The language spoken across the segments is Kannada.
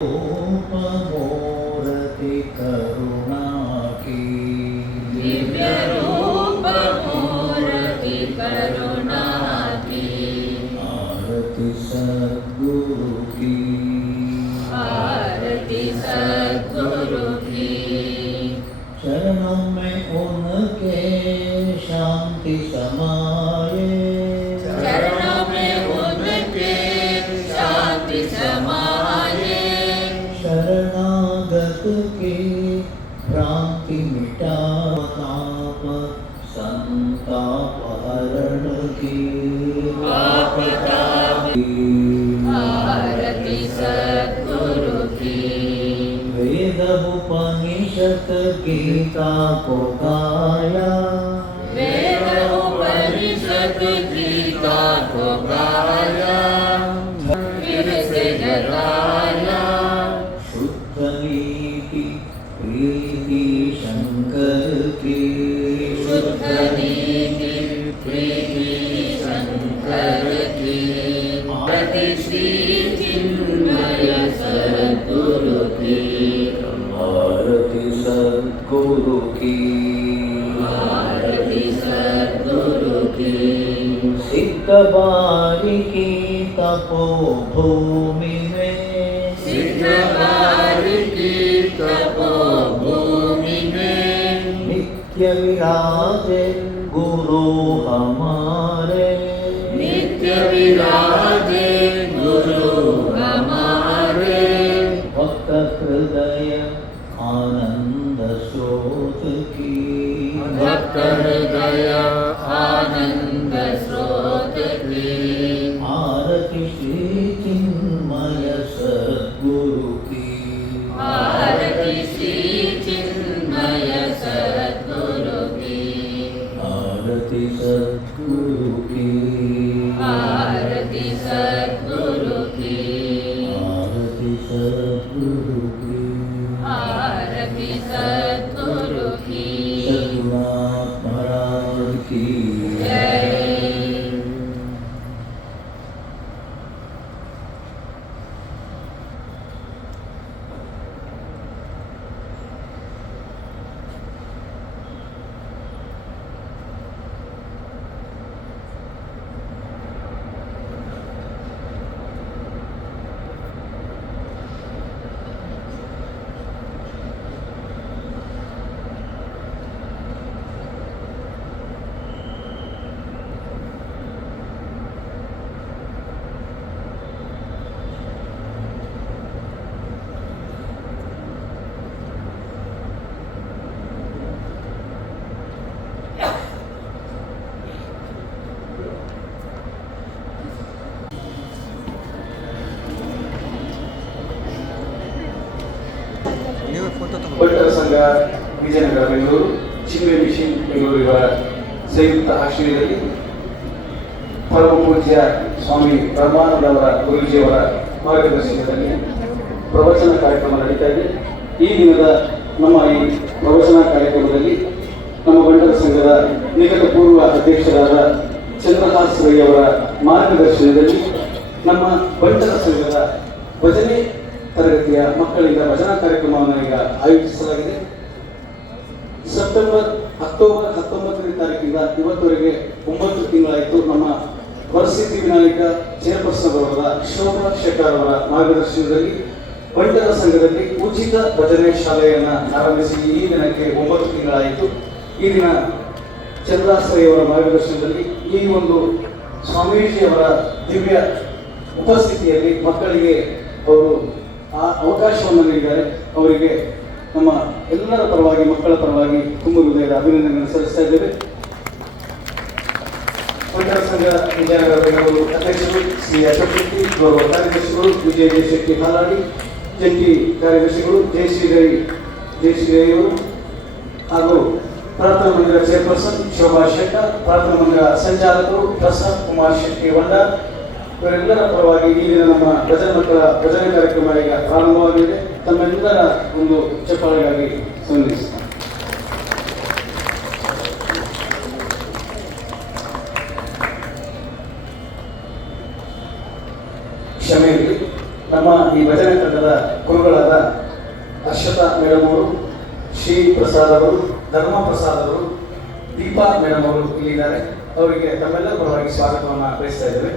रूपमूर्ति करुणा की दिव्य रूप मूर्ति करुणा की आरती सद्गुरु की आरती सद्गुरु की चरणों में उनके शांति समाये चरणों में उनके शांति समाये शरणागत की भ्रांति मिटा ताप संताप हरण की आरती सद्गुरु की वेद उपनिषद गीता को गाया वेद उपनिषद गीता को गाया फिर से जगाया शुद्ध नीति प्रीति शंकर की शुद्ध नीति प्रीति शंकर की आरती श्री चिन्मय सद्गुरु की आरती सद्गुरु की आरती सद्गुरु की सिद्ध बारिकी तपोभूमि में सिद्धवारी की तपोभूमि में नित्य विराजे गुरु हमारे नित्य विराजे गुरु हमारे भक्त हृदय आनंद स्रोत की भक्त हृदय आनंद स्रोत की आरती श्री चिन्मय सद्गुरु की आरती श्री चिन्मय सद्गुरु की आरती सद्गुरु की आरती सद्गुरु की आरती सद्गुरु की आरती सद्गुरु की सद्गुरुनाथ महाराज की जय। ಭಕ್ತರ ಸಂಘ ವಿಜಯನಗರ ಬೆಂಗಳೂರು ಚಿನ್ಮಯ ಮಿಷನ್ ಬೆಂಗಳೂರು ಇವರ ಸಂಯುಕ್ತ ಆಶ್ರಯದಲ್ಲಿ ಪರಮ ಪೂಜ್ಯ ಸ್ವಾಮಿ ಬ್ರಹ್ಮಾನಂದವರ ಗುರೂಜಿಯವರ ಮಾರ್ಗದರ್ಶನದಲ್ಲಿ ಪ್ರವಚನ ಕಾರ್ಯಕ್ರಮ ನಡೀತಾ ಇದೆ. ಈ ದಿನದ ನಮ್ಮ ಈ ಪ್ರವಚನ ಕಾರ್ಯಕ್ರಮದಲ್ಲಿ ನಮ್ಮ ಭಕ್ತರ ಸಂಘದ ನಿಕಟಪೂರ್ವ ಅಧ್ಯಕ್ಷರಾದ ಚಂದ್ರಹಾಸ್ ರೈ ಅವರ ಮಾರ್ಗದರ್ಶನದಲ್ಲಿ ನಮ್ಮ ಭಕ್ತರ ಸಂಘದ ಭಜನೆ ತರಗತಿಯ ಮಕ್ಕಳಿಂದ ಭಜನಾ ಕಾರ್ಯಕ್ರಮವನ್ನು ಈಗ ಆಯೋಜಿಸಲಾಗಿದೆ. ಅಕ್ಟೋಬರ್ 19ನೇ ತಾರೀಕಿಂದ ಇವತ್ತುವರೆಗೆ 9 ತಿಂಗಳಾಯಿತು. ನಮ್ಮ ಪರಿಸ್ಥಿತಿ ವಿನಾಯಕ ಚೇರ್ಪರ್ಸನ್ ಅವರ ಶೋಭಾ ಶೆಟ್ಟರ್ ಅವರ ಮಾರ್ಗದರ್ಶನದಲ್ಲಿ ಬಂಟರ ಸಂಘದಲ್ಲಿ ಉಚಿತ ಭಜನೆ ಶಾಲೆಯನ್ನು ಆರಂಭಿಸಿ ಈ ದಿನಕ್ಕೆ 9 ತಿಂಗಳಾಯಿತು. ಈ ದಿನ ಚಂದ್ರಾಶ್ರಯ ಅವರ ಮಾರ್ಗದರ್ಶನದಲ್ಲಿ ಈ ಒಂದು ಸ್ವಾಮೀಜಿಯವರ ದಿವ್ಯ ಉಪಸ್ಥಿತಿಯಲ್ಲಿ ಮಕ್ಕಳಿಗೆ ಅವರು ಆ ಅವಕಾಶವನ್ನು ನೀಡಿದ್ದಾರೆ. ಅವರಿಗೆ ನಮ್ಮ ಎಲ್ಲರ ಪರವಾಗಿ ಮಕ್ಕಳ ಪರವಾಗಿ ತುಂಬ ಹೃದಯದ ಅಭಿನಂದನೆಯನ್ನು ಸಲ್ಲಿಸ್ತಾ ಇದ್ದೇವೆ. ಭಕ್ತರ ಸಂಘ ವಿಜಯನಗರ ಬೆಂಗಳೂರು ಅಧ್ಯಕ್ಷರು ಶ್ರೀ ಅಶೋಕ್ ಶೆಟ್ಟಿ, ಗೌರವ ಕಾರ್ಯದರ್ಶಿಗಳು ವಿಜಯ ಶೆಟ್ಟಿ ಹಾಲಾಡಿ, ಜಂಟಿ ಕಾರ್ಯದರ್ಶಿಗಳು ಜಯಶ್ರೀ ರೈ ಅವರು ಹಾಗೂ ಪ್ರಾರ್ಥನಾ ಮಂದಿರ ಚೇರ್ಪರ್ಸನ್ ಶೋಭಾ ಶೆಟ್ಟರ್, ಪ್ರಾರ್ಥನಾ ಮಂದಿರ ಸಂಚಾಲಕರು ಪ್ರಸಾದ್ ಕುಮಾರ್ ಶೆಟ್ಟಿ ಹೊಂಡ, ಇವರೆಲ್ಲರ ಪರವಾಗಿ ಈ ದಿನ ನಮ್ಮ ಭಜನೆ ಮಕ್ಕಳ ಭಜನೆ ಕಾರ್ಯಕ್ರಮ ಈಗ ಪ್ರಾರಂಭವಾಗಿದೆ. ತಮ್ಮೆಲ್ಲರ ಒಂದು ಚಪ್ಪಾಳೆಗಾಗಿ ಸ್ಪಂದಿಸುತ್ತಾರೆ. ಕ್ಷಮೆ ಇರಲಿ. ನಮ್ಮ ಈ ಭಜನೆ ತಂಡದ ಅಕ್ಷತಾ ಮೇಡಮ್ ಅವರು, ಶ್ರೀ ಪ್ರಸಾದ್ ಅವರು, ಧರ್ಮ ಪ್ರಸಾದ್ ಅವರು, ದೀಪಾ ಮೇಡಮ್ ಅವರು ಇಲ್ಲಿದ್ದಾರೆ. ಅವರಿಗೆ ತಮ್ಮೆಲ್ಲರ ಪರವಾಗಿ ಸ್ವಾಗತವನ್ನು ಬಯಸ್ತಾ ಇದ್ದೇವೆ.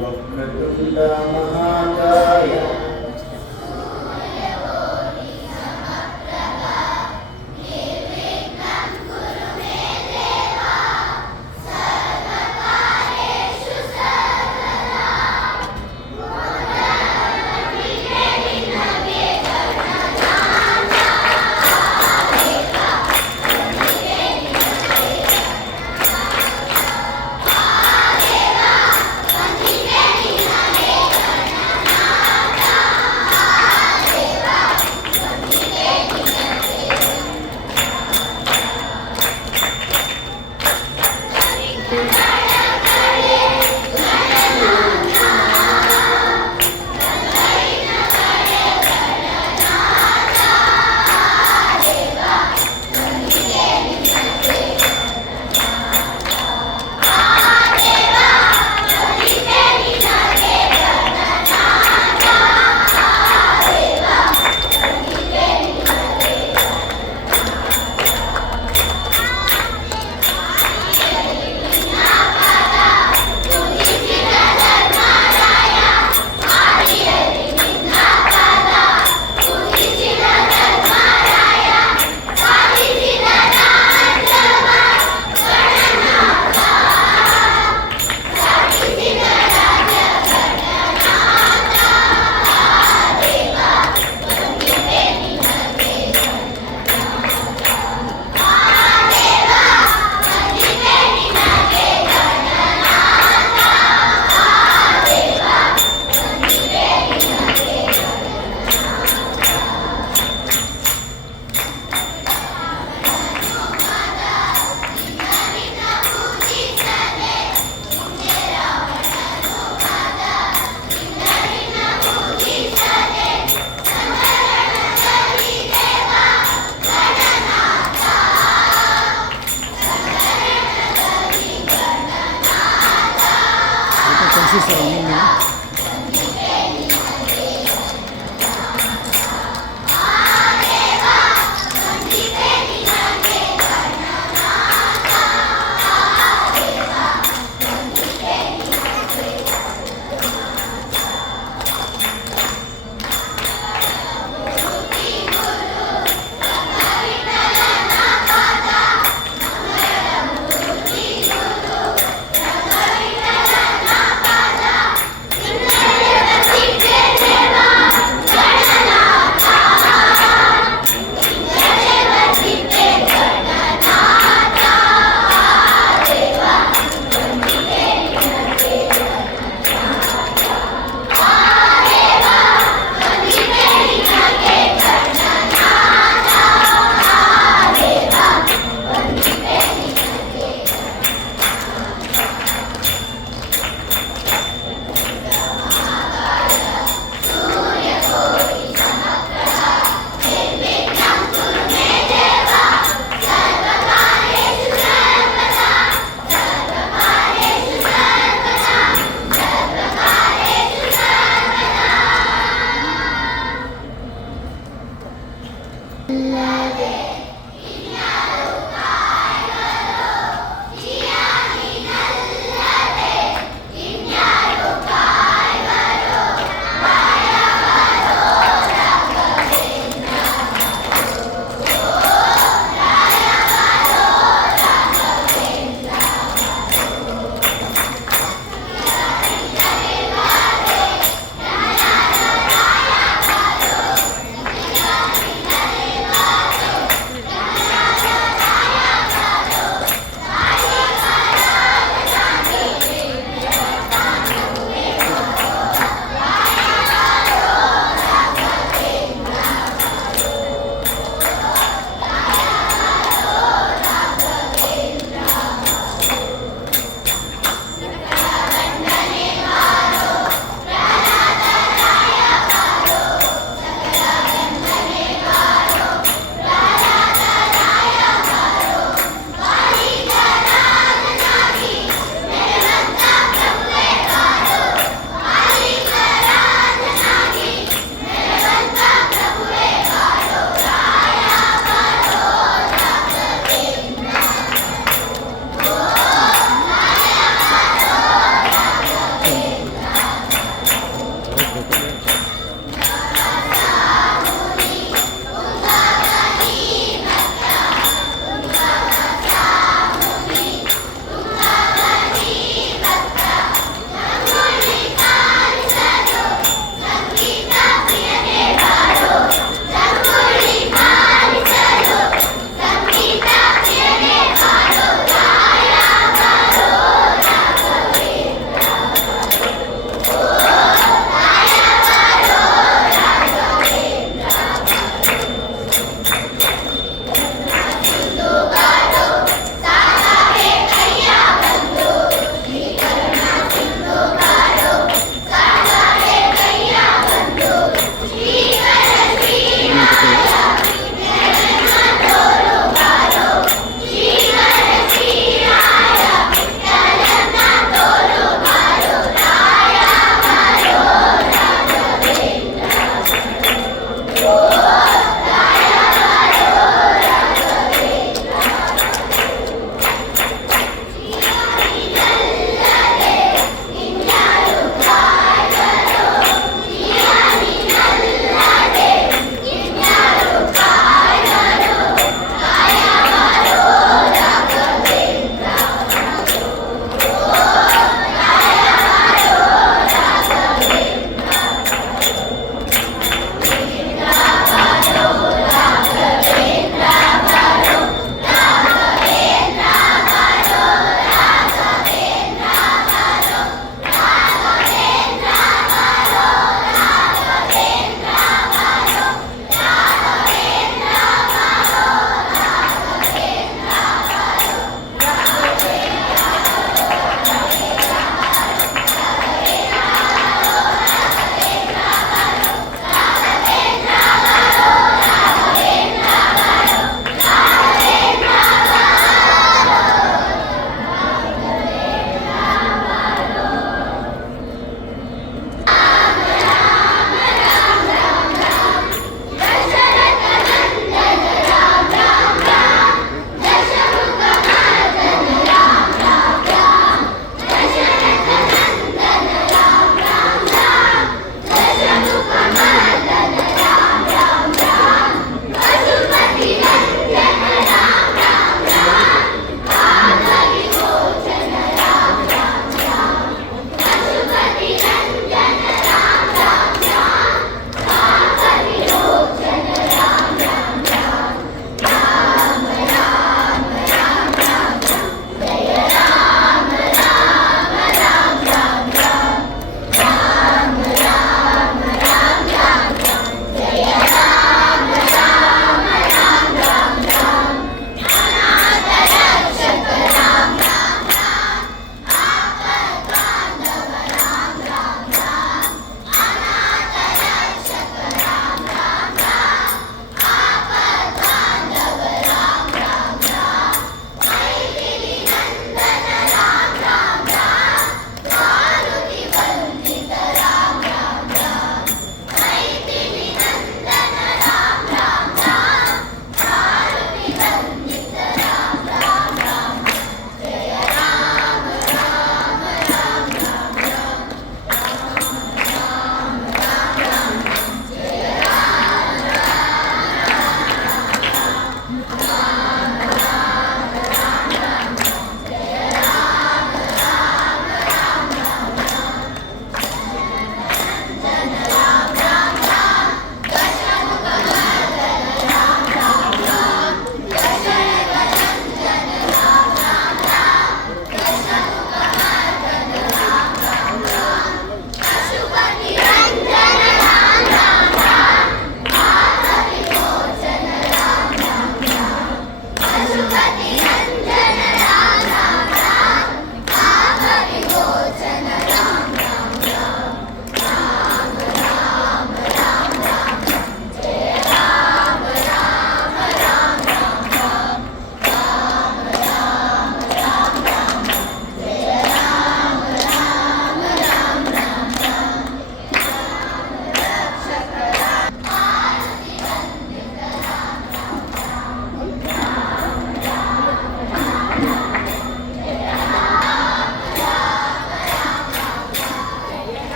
ವಕ್ರತುಂಡ ಮಹಾಕಾಯ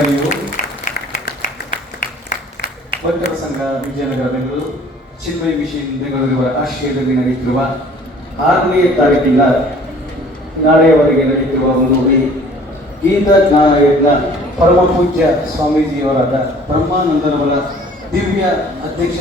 ಹರಿ ಓಂ. ಬಂಟರ ಸಂಘ ವಿಜಯನಗರ ಬೆಂಗಳೂರು, ಚಿನ್ಮಯ ಮಿಷನ್ ಬೆಂಗಳೂರಿನ ಆಶ್ರಯದಲ್ಲಿ ನಡೆಯುತ್ತಿರುವ 6ನೇ ತಾರೀಕಿನ ನಾಳೆಯವರೆಗೆ ನಡೆಯುತ್ತಿರುವ ಒಂದು ಈ ಗೀತ ಜ್ಞಾನ ಯಜ್ಞ ಪರಮ ಪೂಜ್ಯ ಸ್ವಾಮೀಜಿಯವರಾದ ಬ್ರಹ್ಮಾನಂದರವರ ದಿವ್ಯ ಅಧ್ಯಕ್ಷ